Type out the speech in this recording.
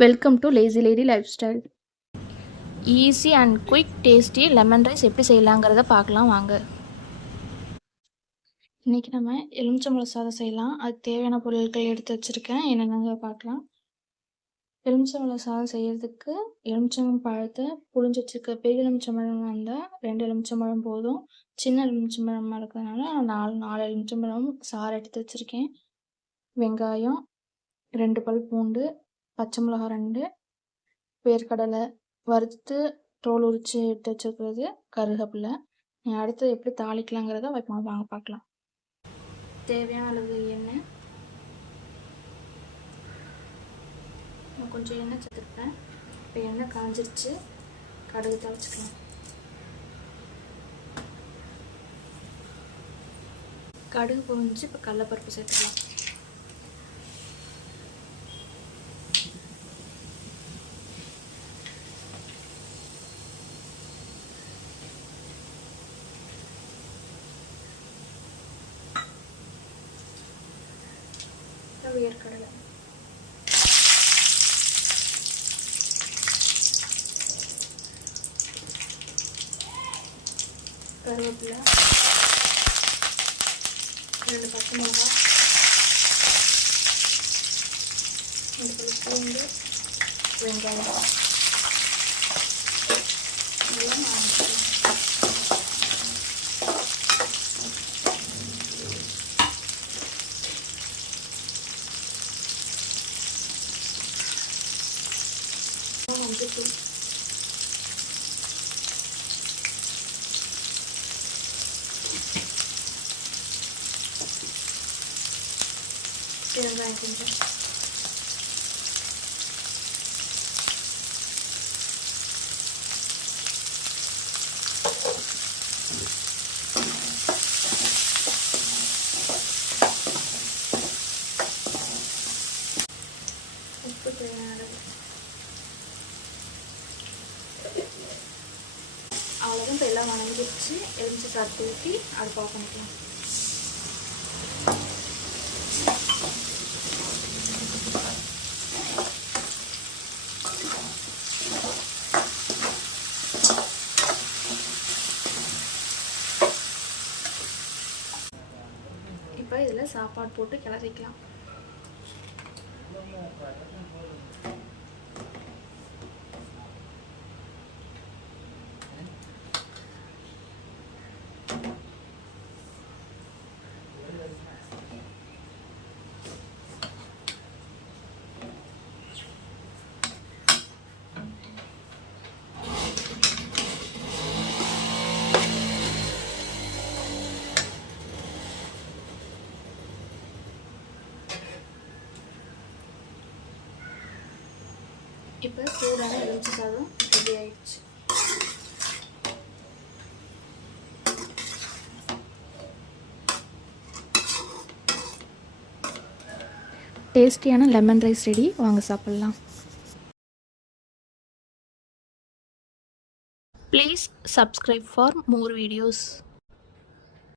Welcome to lazy lady life style. Easy and quick tasty lemon rice எப்படி செய்யலாங்கிறத பார்க்கலாம் வாங்க. இன்றைக்கி நம்ம எலுமிச்சம்பழம் சாதம் செய்யலாம். அதுக்கு தேவையான பொருட்கள் எடுத்து வச்சுருக்கேன். என்னென்னங்க பார்க்கலாம். எலுமிச்சம்பழம் சாதம் செய்கிறதுக்கு எலுமிச்சம்பழம் பழத்தை புழிஞ்சு வச்சுருக்க. பெரிய எலுமிச்சம்பழம் வந்தால் 2 எலுமிச்சம்பழம் போதும். சின்ன எலுமிச்சம்பழமாக இருக்கிறதுனால நான் 4 எலுமிச்சம்பழம் சாறு எடுத்து வச்சுருக்கேன். வெங்காயம் 2 பல் பூண்டு, பச்சை மிளகா 2, வேர்க்கடலை வறுத்து தோல் உரித்து எடுத்து வச்சுருக்கிறது, கருவேப்பிலை. அடுத்து எப்படி தாளிக்கலாங்கிறத வாங்க பார்க்கலாம். தேவையான அளவு எண்ணெய், நான் கொஞ்சம் எண்ணெய் சேர்த்துருப்பேன். இப்போ எண்ணெய் காஞ்சிருச்சு, கடுகு தாளிச்சுக்கலாம். கடுகு பொரிஞ்சு இப்போ கடலைப்பருப்பு சேர்த்துக்கலாம். வேர்க்கடலை, கருவேப்பிலை, 2 பச்சை மிளகா, 2 பல் பூண்டு, வெங்காயம் இதெல்லாம் ஆரம்பிக்கலாம். மஞ்சத்தூள், வெங்காயம் கொஞ்சம், உப்பு தேவையான அளவு. அவ்வளோதான். இப்போ எல்லாம் வணங்கிடுச்சு. எலுமிச்சை சாறு ஊற்றி அடுப்பு ஆஃப் பண்ணிக்கலாம். இப்போ இதில் சாப்பாடு போட்டு கிளறிக்கலாம். இப்போ சூடான எலுமிச்சை சாதம் ரெடி ஆயிடுச்சு. டேஸ்டியான லெமன் ரைஸ் ரெடி. வாங்க சாப்பிட்லாம். Please subscribe for more videos.